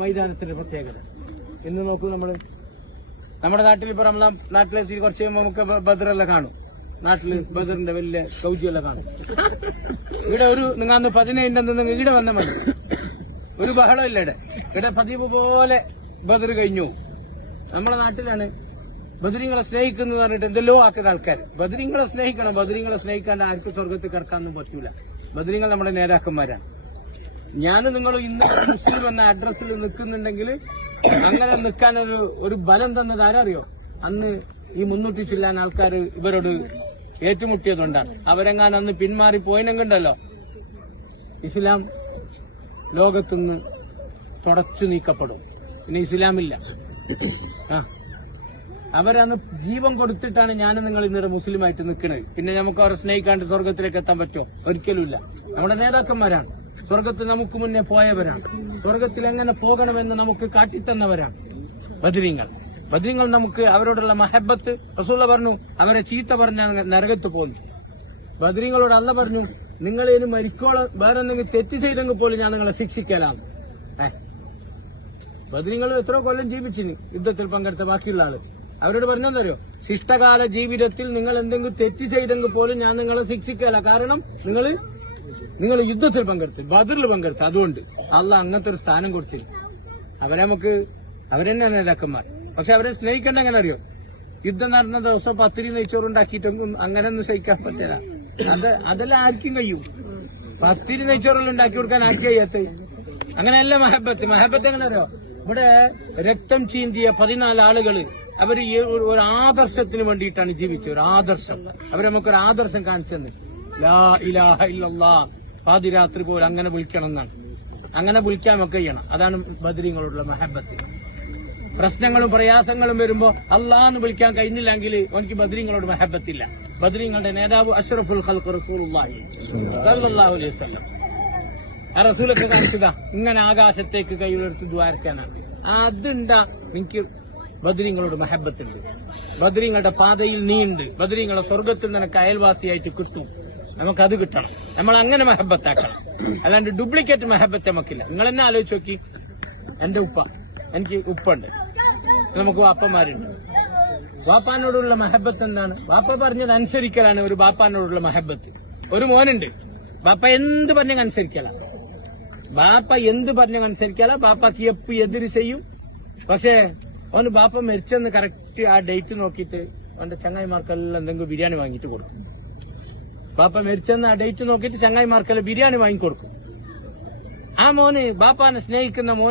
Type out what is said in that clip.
മൈതാനത്തിന്റെ പ്രത്യേകത. ഇന്ന് നോക്കൂ, നമ്മുടെ നാട്ടിൽ ഇപ്പൊ റമദാൻ നാട്ടിലെത്തി കുറച്ച് കഴിയുമ്പോൾ നമുക്ക് ബദറെല്ലാം കാണും. നാട്ടില് ബദറിന്റെ വലിയ കൗജിയെല്ലാം കാണും. ഇവിടെ നിങ്ങൾ അന്ന് 15 ഇവിടെ വന്ന മതി, ഒരു ബഹളം ഇല്ല. ഇവിടെ പതിവ് പോലെ ബദർ കഴിഞ്ഞു. നമ്മുടെ നാട്ടിലാണ് ബദരീങ്ങളെ സ്നേഹിക്കുന്നു പറഞ്ഞിട്ട് എന്തെല്ലോ ആക്കുന്ന ആൾക്കാർ. ബദരീങ്ങളെ സ്നേഹിക്കണം, ബദരീങ്ങളെ സ്നേഹിക്കാണ്ട് ആർക്കും സ്വർഗത്തിൽ കിടക്കാനൊന്നും പറ്റൂല. ബദരീങ്ങൾ നമ്മുടെ നേതാക്കന്മാരാണ്. ഞാൻ നിങ്ങൾ ഇന്ന് മുസ്ലിം എന്ന അഡ്രസ്സിൽ നിൽക്കുന്നുണ്ടെങ്കിൽ അങ്ങനെ നിൽക്കാൻ ഒരു ബലം തന്നത് ആരറിയോ? അന്ന് ഈ 300 ചില്ലാൻ ആൾക്കാർ ഇവരോട് ഏറ്റുമുട്ടിയതുകൊണ്ടാണ്. അവരെങ്ങാൻ അന്ന് പിന്മാറി പോയിനെങ്കിണ്ടല്ലോ ഇസ്ലാം ലോകത്തുനിന്ന് തുടച്ചു നീക്കപ്പെടും. പിന്നെ ഇസ്ലാമില്ല. അവരന്ന് ജീവൻ കൊടുത്തിട്ടാണ് ഞാൻ നിങ്ങൾ ഇന്നലെ മുസ്ലിമായിട്ട് നിൽക്കുന്നത്. പിന്നെ നമുക്ക് അവരെ സ്നേഹിക്കാണ്ട് സ്വർഗത്തിലേക്ക് എത്താൻ പറ്റുമോ? ഒരിക്കലുമില്ല. നമ്മുടെ നേതാക്കന്മാരാണ്. സ്വർഗത്തിൽ നമുക്ക് മുന്നേ പോയവരാണ്. സ്വർഗത്തിൽ എങ്ങനെ പോകണമെന്ന് നമുക്ക് കാട്ടിത്തന്നവരാണ് ബദരീങ്ങൾ. നമുക്ക് അവരോടുള്ള മഹബത്ത്, റസൂലുള്ള പറഞ്ഞു അവരെ ചീത്ത പറഞ്ഞാൽ നരകത്ത് പോന്നു. ബദരീങ്ങളോട് അല്ല പറഞ്ഞു, നിങ്ങളേന് മരിക്കോളം വേറെ എന്തെങ്കിലും തെറ്റ് ചെയ്തെങ്കിൽ പോലും ഞാൻ നിങ്ങളെ ശിക്ഷിക്കലാണ്. ബദരീങ്ങൾ എത്രയോ കൊല്ലം ജീവിച്ചിന് യുദ്ധത്തിൽ പങ്കെടുത്ത ബാക്കിയുള്ള ആള്. അവരോട് പറഞ്ഞെന്തറിയോ? ശിഷ്ടകാല ജീവിതത്തിൽ നിങ്ങൾ എന്തെങ്കിലും തെറ്റ് ചെയ്തെങ്കിൽ പോലും ഞാൻ നിങ്ങളെ ശിക്ഷിക്കല. കാരണം നിങ്ങൾ യുദ്ധത്തിൽ പങ്കെടുത്തു, ബദറിൽ പങ്കെടുത്തു. അതുകൊണ്ട് അള്ളാഹ് അങ്ങനത്തെ ഒരു സ്ഥാനം കൊടുത്തില്ല. അവരെന്നെ നേതാക്കന്മാർ. പക്ഷെ അവരെ സ്നേഹിക്കേണ്ട എങ്ങനെ അറിയോ? യുദ്ധം നടന്ന ദിവസം പത്തിരി നെയ്ച്ചോറുണ്ടാക്കിയിട്ടൊന്നും അങ്ങനെ ഒന്നും സഹിക്കാൻ പറ്റില്ല. അതെല്ലാം ആർക്കും കഴിയും. പത്തിരി നെയ്ച്ചോറെല്ലാം ഉണ്ടാക്കി കൊടുക്കാൻ ആർക്കും കഴിയാത്ത. അങ്ങനെയല്ല മഹബത്ത് എങ്ങനെ അറിയോ? ഇവിടെ രക്തം ചീന്തിയ 14 ആളുകള് അവര് ഒരു ആദർശത്തിന് വേണ്ടിയിട്ടാണ് ജീവിച്ചത്. ഒരു ആദർശം. അവരെ നമുക്കൊരു ആദർശം കാണിച്ചെന്ന്. ലാ ഇലാഹ ഇല്ലല്ലാഹ് പാതിരാത്രി പോലും അങ്ങനെ വിളിക്കണം എന്നാണ്. അങ്ങനെ വിളിക്കാൻ ഒക്കെ ചെയ്യണം. അതാണ് ബദരീങ്ങളോടുള്ള മഹബത്ത്. പ്രശ്നങ്ങളും പ്രയാസങ്ങളും വരുമ്പോ അള്ളാന്ന് വിളിക്കാൻ കഴിഞ്ഞില്ലെങ്കിൽ എനിക്ക് ബദരീങ്ങളോട് മഹബത്തില്ല. ബദരീങ്ങളുടെ നേതാവ് അഷ്റഫുൽ ഖൽഖ് റസൂലുള്ളാഹി സ്വല്ലല്ലാഹു അലൈഹി വസല്ലം. ആ റസൂലൊക്കെ കാണിച്ചതാ ഇങ്ങനെ ആകാശത്തേക്ക് കൈയുയർത്തി ദ്വാരക്കാനാണ്. അതുണ്ടാ എനിക്ക് ബദരീങ്ങളോട് മഹബത്തുണ്ട്. ബദരീങ്ങളുടെ പാതയിൽ നീണ്ട്. ബദരീങ്ങളെ സ്വർഗത്തിൽ നിനക്ക് അയൽവാസിയായിട്ട് കിട്ടും. നമുക്കത് കിട്ടണം. നമ്മൾ അങ്ങനെ മഹബത്താക്കണം. അല്ലാണ്ട് ഡ്യൂപ്ലിക്കേറ്റ് മഹബത്ത് നമുക്കില്ല. നിങ്ങൾ എന്നെ ആലോചിച്ച് നോക്കി. എന്റെ എനിക്ക് ഉപ്പുണ്ട്, നമുക്ക് വാപ്പന്മാരുണ്ട്. വാപ്പാനോടുള്ള മഹബത്ത് എന്താണ്? വാപ്പ പറഞ്ഞത് അനുസരിക്കലാണ് ഒരു ബാപ്പാനോടുള്ള മഹബത്ത്. ഒരു മോനുണ്ട്, ബാപ്പ എന്ത് പറഞ്ഞ അനുസരിക്കല. ബാപ്പാക്ക് എപ്പ് എതിര് ചെയ്യും. പക്ഷേ അവന് ബാപ്പ മരിച്ചെന്ന് കറക്റ്റ് ആ ഡേറ്റ് നോക്കിയിട്ട് അവന്റെ ചങ്ങായിമാർക്കെല്ലാം എന്തെങ്കിലും ബിരിയാണി വാങ്ങിയിട്ട് കൊടുക്കും. ബാപ്പ മരിച്ചെന്ന് ആ ഡേറ്റ് നോക്കിയിട്ട് ചങ്ങായിമാർക്കെല്ലാം ബിരിയാണി വാങ്ങിക്കൊടുക്കും. ആ മോന് ബാപ്പാനെ സ്നേഹിക്കുന്ന മോൻ